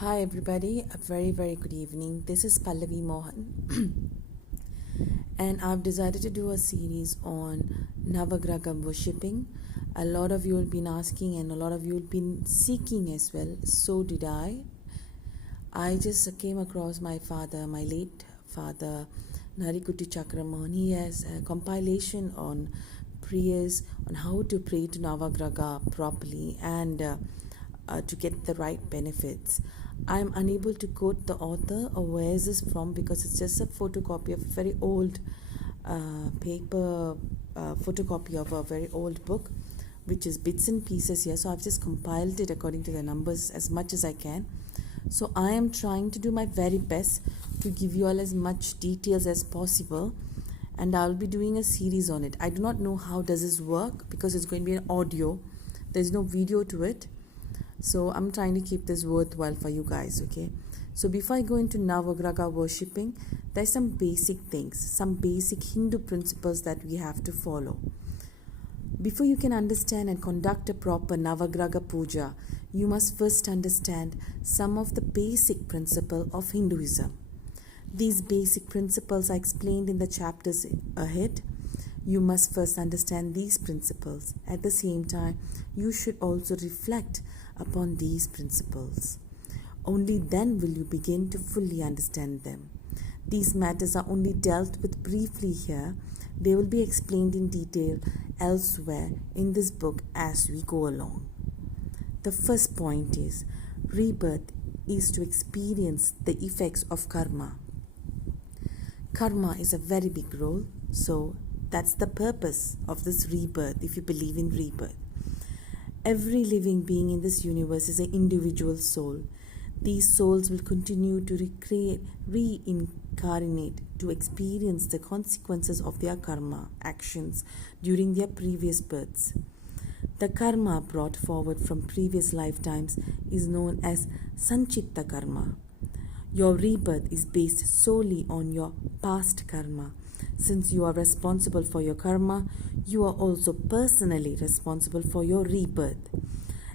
Hi everybody, a very good evening. This is Pallavi Mohan and I've decided to do a series on Navagraha worshipping. A lot of you have been asking and a lot of you have been seeking as well. So did I. I just came across my late father, Narrikutty chakara. He has a compilation on prayers on how to pray to Navagraha properly and to get the right benefits. I'm unable to quote the author or where is this from because it's just a photocopy of a very old paper photocopy of a very old book, which is bits and pieces here. So I've just compiled it according to the numbers as much as I can. So I am trying to do my very best to give you all as much details as possible, and I'll be doing a series on it. I do not know how does this work because it's going to be an audio. There's no video to it. So I'm trying to keep this worthwhile for you guys, okay? So before I go into Navagraha worshipping, there's some basic things, some basic Hindu principles that we have to follow. Before you can understand and conduct a proper Navagraha puja, you must first understand some of the basic principles of Hinduism. These basic principles are explained in the chapters ahead. You must first understand these principles. At the same time, you should also reflect upon these principles. Only then will you begin to fully understand them. These matters are only dealt with briefly here. They will be explained in detail elsewhere in this book as we go along. The first point is, rebirth is to experience the effects of karma. Karma is a very big role, so that's the purpose of this rebirth if you believe in rebirth. Every living being in this universe is an individual soul. These souls will continue to reincarnate to experience the consequences of their karma actions during their previous births. The karma brought forward from previous lifetimes is known as Sanchitta karma. Your rebirth is based solely on your past karma. Since you are responsible for your karma, you are also personally responsible for your rebirth.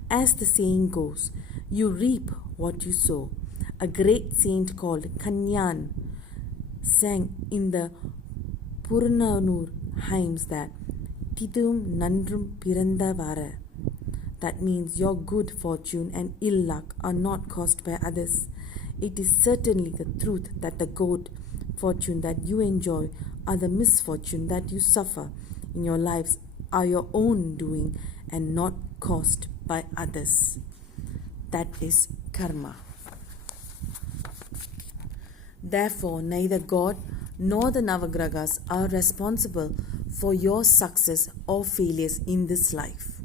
As the saying goes, you reap what you sow. A great saint called Kanyan sang in the Purananur hymns that Tidum Nandrum Piranda Vara. That means your good fortune and ill luck are not caused by others. It is certainly the truth that the good fortune that you enjoy or the misfortune that you suffer in your lives are your own doing and not caused by others. That is karma. Therefore, neither God nor the Navagrahas are responsible for your success or failures in this life.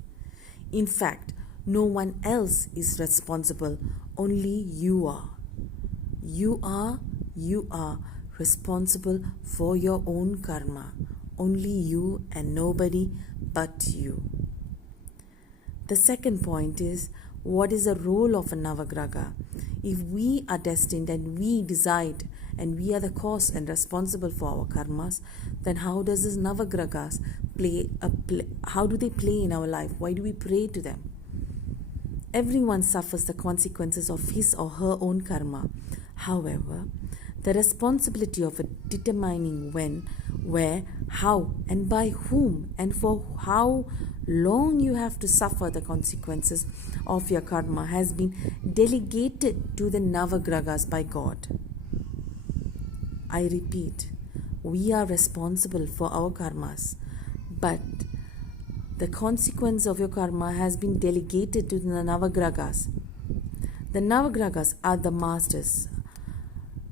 In fact, no one else is responsible, only you are. You are responsible for your own karma. Only you and nobody but you. The second point is, what is the role of a Navagraha? If we are destined and we decide and we are the cause and responsible for our karmas, then how does this Navagrahas how do they play in our life? Why do we pray to them? Everyone suffers the consequences of his or her own karma. However, the responsibility of determining when, where, how, and by whom, and for how long you have to suffer the consequences of your karma has been delegated to the Navagrahas by God. I repeat, we are responsible for our karmas, but the consequence of your karma has been delegated to the Navagrahas. The Navagrahas are the masters.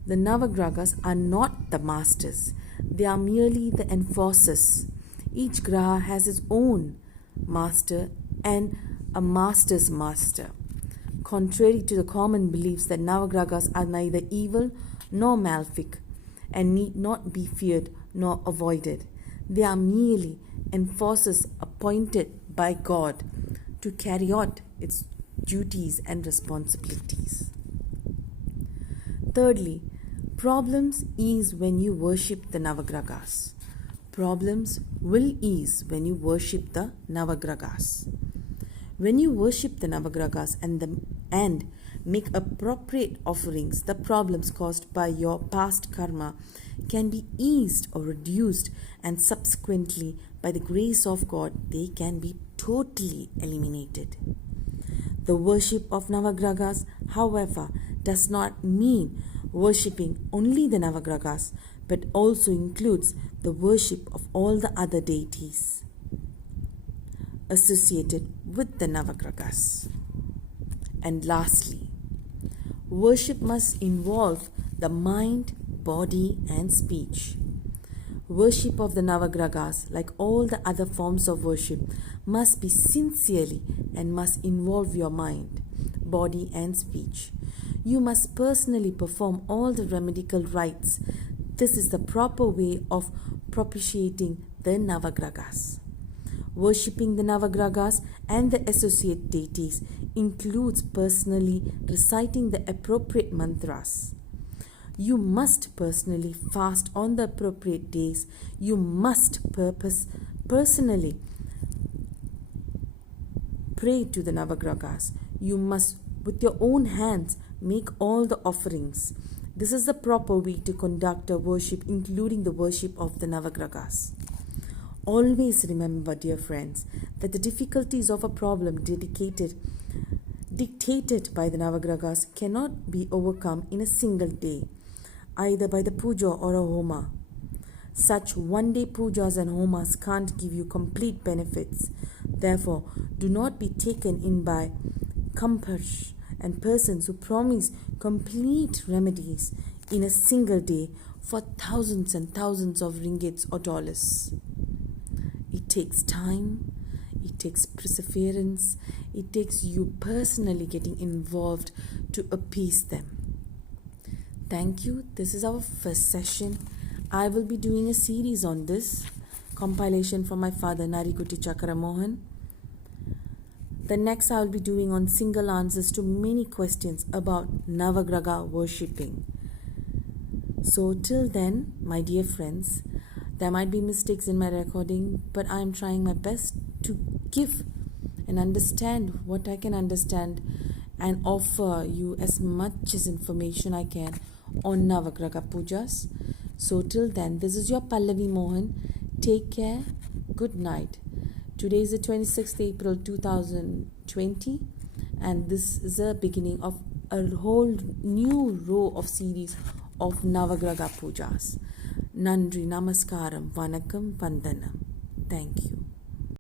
The Navagrahas are not the masters. They are merely the enforcers. Each graha has its own master and a master's master. Contrary to the common beliefs that Navagrahas are neither evil nor malefic and need not be feared nor avoided. They are merely enforcers appointed by God to carry out its duties and responsibilities. Thirdly, problems ease when you worship the Navagrahas. Problems will ease when you worship the Navagrahas. When you worship the Navagrahas and make appropriate offerings, the problems caused by your past karma can be eased or reduced, and subsequently, by the grace of God, they can be totally eliminated. The worship of Navagrahas, however, does not mean worshipping only the Navagrahas, but also includes the worship of all the other deities associated with the Navagrahas. And lastly, worship must involve the mind, body, and speech. Worship of the Navagrahas, like all the other forms of worship, must be sincerely and must involve your mind, body, and speech. You must personally perform all the remedial rites. This is the proper way of propitiating the Navagrahas. Worshipping the Navagrahas and the associate deities includes personally reciting the appropriate mantras. You must personally fast on the appropriate days. You must personally pray to the Navagrahas. You must, with your own hands, make all the offerings. This is the proper way to conduct a worship, including the worship of the Navagrahas. Always remember, dear friends, that the difficulties of a problem dictated by the Navagrahas cannot be overcome in a single day, either by the puja or a homa. Such one-day pujas and homas can't give you complete benefits. Therefore, do not be taken in by compers and persons who promise complete remedies in a single day for thousands and thousands of ringgits or dollars. It takes time, it takes perseverance, it takes you personally getting involved to appease them. Thank you. This is our first session. I will be doing a series on this compilation from my father Narrikutty Chakara Mohan. The next I will be doing on single answers to many questions about Navagraha worshipping. So till then, my dear friends, there might be mistakes in my recording, but I am trying my best to give and understand what I can understand and offer you as much as information I can on Navagraha pujas. So till then, this is your Pallavi Mohan. Take care. Good night. Today is the 26th April 2020, and this is the beginning of a whole new row of series of Navagraha pujas. Nandri, Namaskaram, Vanakkam, Vandanam. Thank you.